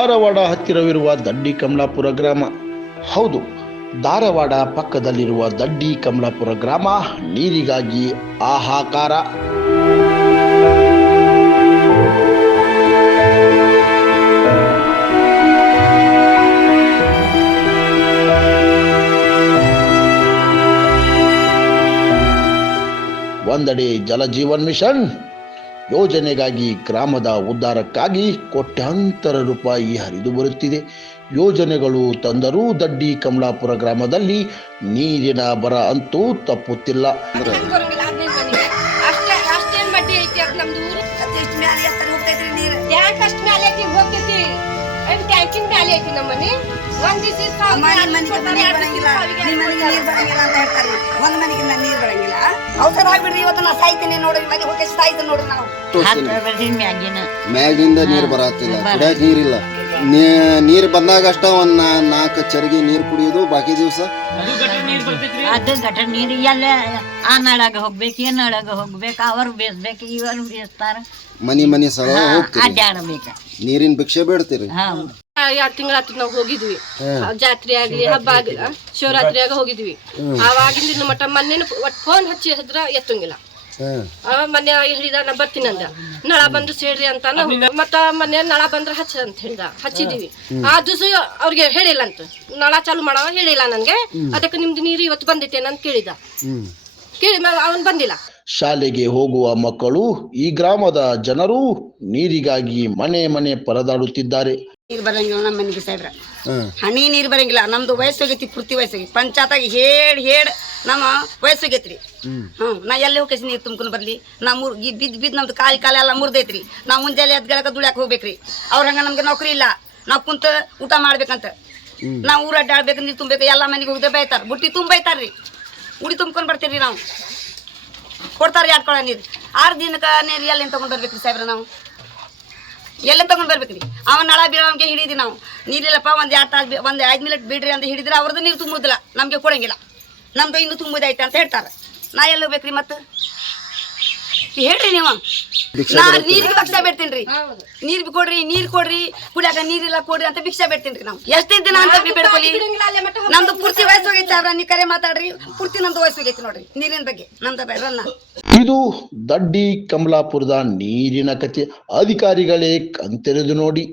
ಧಾರವಾಡ ಹತ್ತಿರವಿರುವ ದಡ್ಡಿ ಕಮಲಾಪುರ ಗ್ರಾಮ. ಹೌದು, ಧಾರವಾಡ ಪಕ್ಕದಲ್ಲಿರುವ ದಡ್ಡಿ ಕಮಲಾಪುರ ಗ್ರಾಮ ನೀರಿಗಾಗಿ ಆಹಾಕಾರ ಒಂದೆಡೆ ಜಲಜೀವನ್ ಮಿಷನ್ ಯೋಜನೆಗಾಗಿ ಗ್ರಾಮದ ಉದ್ಧಾರಕ್ಕಾಗಿ ಕೋಟ್ಯಾಂತರ ರೂಪಾಯಿ ಹರಿದು ಬರುತ್ತಿದೆ. ಯೋಜನೆಗಳು ತಂದರೂ ದಡ್ಡಿ ಕಮಲಾಪುರ ಗ್ರಾಮದಲ್ಲಿ ನೀರಿನ ಬರ ಅಂತೂ ತಪ್ಪುತ್ತಿಲ್ಲ. ಒಂದ್ ಮನೆಗೆ ನೀರ್ ಬರಂಗಿಲ್ಲ ಅಂತ ಹೇಳ್ತಾರೆ. ಒಂದ್ ಮನೆಗೆ ನೀರ್ ಬರಂಗಿಲ್ಲ. ಅವಸರ ಆಗ್ಬಿಡ್ರಿ ಇವತ್ತು ನಾ ಸಾಯ್ತೀನಿ ನೋಡ್ರಿ ಮನೆ ಹೋಗಿ ಸಾಯ್ತೀನಿ ನೋಡ್ರಿ ನಾವು. ಮ್ಯಾಗಿಂದ ನೀರ್ ಬರತ್ತಿಲ್ಲ ಕುಡಿಯಕ್ ನೀರಿಲ್ಲ. ನೀರ್ ಬಂದಾಗ ಅಷ್ಟ ಒಂದ್ ನಾಲ್ಕು ಚರಗಿ ನೀರ್ ಕುಡಿಯೋದು ಬಾಕಿ ದಿವಸ. ಅದು ಗಟರ್ ನೀರು ಎಲ್ಲ ಆ ನಾಳಾಗ ಹೋಗ್ಬೇಕು ಈ ನಾಳಾಗ ಹೋಗ್ಬೇಕು ಅವರು ಬೇಯಿಸ್ಬೇಕು ಇವರು ಬೇಯಿಸ್ತಾರ ಮನಿ ಮನಿ ಸಲ ಹೋಗ್ತೀರಿ. ಅಡ್ಡಾಡಬೇಕ ನೀರಿನ ಭಿಕ್ಷೆ ಬೇಡ್ತೀರಿ. ಹೌದು. ಎರಡ್ ತಿಂಗಳಾತು ನಾವು ಹೋಗಿದ್ವಿ. ಜಾತ್ರೆ ಆಗ್ಲಿ ಹಬ್ಬ ಆಗ್ಲಿ ಶಿವರಾತ್ರಿಯಾಗ ಹೋಗಿದ್ವಿ. ಆವಾಗಿಂದ ಮಟ್ಟ ಮೊನ್ನೆ ಒಟ್ ಫೋನ್ ಹಚ್ಚಿ ಹದ್ರ ಎತ್ತಂಗಿಲ್ಲ. ಮನೆ ಅವ ಮೊನ್ನೆ ಹೇಳಿದ ನಾ ಬರ್ತೀನಿ ಅಂದ. ನಳ ಬಂದು ಸೇಡ್ರಿ ಅಂತ ಮತ್ತ ಮೊನ್ನೆ ನಳ ಬಂದ್ರ ಹಚ್ಚ ಅಂತ ಹೇಳ್ದ. ಹಚ್ಚಿದೀವಿ ಆ ದಿವಸ ಅವ್ರಿಗೆ ಹೇಳಿಲ್ಲ ಅಂತ. ನಳ ಚಾಲು ಮಾಡವ ಹೇಳಿಲ್ಲ ನನ್ಗೆ. ಅದಕ್ಕೆ ನಿಮ್ದು ನೀರು ಇವತ್ತು ಬಂದೈತೆ ಅಂತ ಕೇಳಿದ. ಕೇಳಿ ಅವನ್ ಬಂದಿಲ್ಲ. ಶಾಲೆಗೆ ಹೋಗುವ ಮಕ್ಕಳು ಈ ಗ್ರಾಮದ ಜನರು ನೀರಿಗಾಗಿ ಮನೆ ಮನೆ ಪರದಾಡುತ್ತಿದ್ದಾರೆ. ನೀರ್ ಬರಂಗಿಲ್ಲ ನಮ್ಮ ಮನೆಗೆ ಹ್ಮ್ ಹನಿ ನೀರ್ ಬರಂಗಿಲ್ಲ. ನಮ್ದು ವಯಸ್ಸು ಹೋಗೈತಿ ಪೂರ್ತಿ ವಯಸ್ಸಾಗಿ ಪಂಚಾಯತಾಗಿ ಹೇಳಿ ಹೇಳಿ ನಮ್ಮ ವಯಸ್ಸು ಹ್ಞೂ ಹ್ಮ್ ನಾ ಎಲ್ಲಿ ಹೋಗಿ ನೀರು ತುಂಬ್ಕೊಂಡು ಬರ್ಲಿ. ನಾ ಮುರ್ ಈ ಬಿದ್ದು ಬಿದ್ದು ನಮ್ದು ಕಾಲಿ ಕಾಲ ಎಲ್ಲ ಮುರ್ದೈತ್ರಿ. ನಾ ಮುಂಜಾನೆ ಎದ್ಗಳಕ ದುಡ್ಯಾಕೆ ಹೋಗ್ಬೇಕ್ರಿ. ಅವ್ರ ಹಂಗ ನಮ್ಗೆ ನೌಕರಿ ಇಲ್ಲ. ನಾವ್ ಕುಂತ ಊಟ ಮಾಡ್ಬೇಕಂತ. ನಾವು ಊರ ಅಡ್ಡಾಡ್ಬೇಕು ನೀರು ತುಂಬಬೇಕು ಎಲ್ಲ ಮನೆಗೆ ಹೋಗಿದ್ರೆ ಬೈತಾರ ಬುಟ್ಟಿ ತುಂಬೈತಾರ್ರಿ ಉಡಿ ತುಂಬ್ಕೊಂಡು ಬರ್ತೀರಿ ನಾವು. ಕೊಡ್ತಾರ್ರಿ ಆಡ್ಕೊಳ ನೀರು. ಆರು ದಿನಕ್ಕೆ ನೀರು ಎಲ್ಲಿ ತಗೊಂಡ್ ಬರ್ಬೇಕ್ರಿ ಸಾಹೇಬ್ರ ನಾವು? ಎಲ್ಲ ತಗೊಂಡ್ ಬರ್ಬೇಕ್ರಿ ಅವ ನಳ ಬೀಳೋಂಗೆ ಹಿಡಿದಿ ನಾವು. ನೀರಿಲ್ಲಪ್ಪ ಒಂದ್ ಎರಡು ತಾಸು ಒಂದ್ ಐದು ಮಿನಿಟ್ ಬಿಡ್ರಿ ಅಂತ ಹಿಡಿದ್ರೆ ಅವ್ರದ್ದು ನೀರು ತುಂಬುದಿಲ್ಲ. ನಮ್ಗೆ ಕೊಡಂಗಿಲ್ಲ. ನಮ್ದು ಇನ್ನು ತುಂಬುದೈತೆ ಅಂತ ಹೇಳ್ತಾರೆ. ನಾ ಎಲ್ಲಿ ಹೋಗ್ಬೇಕ್ರಿ ಮತ್ತೆ? ಹೇಳ್ರಿ ನೀವು. ನಾ ನೀರಿಗೆ ಭಿಕ್ಷೆ ಬೇಡ್ತೀನಿ ನೀರ್ ಕೊಡ್ರಿ ನೀರ್ ಕೊಡ್ರಿ ಕುಡಿಯಾಕ ನೀರಿಲ್ಲ ಕೊಡ್ರಿ ಅಂತ ಭಿಕ್ಷೆ ಬಿಡ್ತೀನ್ರಿ ನಾವು. ಎಷ್ಟೇ ದಿನ ಅಂತ ಬಿಡ್ಕೊಳ್ಳಿ ನಮ್ದು ಪೂರ್ತಿ ವಯಸ್ಸು ಹೋಗೈತೆ ಅವ್ರ ನೀ ಕರೆ ಮಾತಾಡ್ರಿ. ಪೂರ್ತಿ ನಮ್ದು ವಯಸ್ಸು ಹೋಗೈತಿ ನೋಡ್ರಿ. ನೀರಿನ ಬಗ್ಗೆ. ನಮ್ದು ರನ್ನ ಇದು ದಡ್ಡಿ ಕಮಲಾಪುರದ ನೀರಿನ ಕಥೆ. ಅಧಿಕಾರಿಗಳೇ ಕಂತೆರೆದು ನೋಡಿ.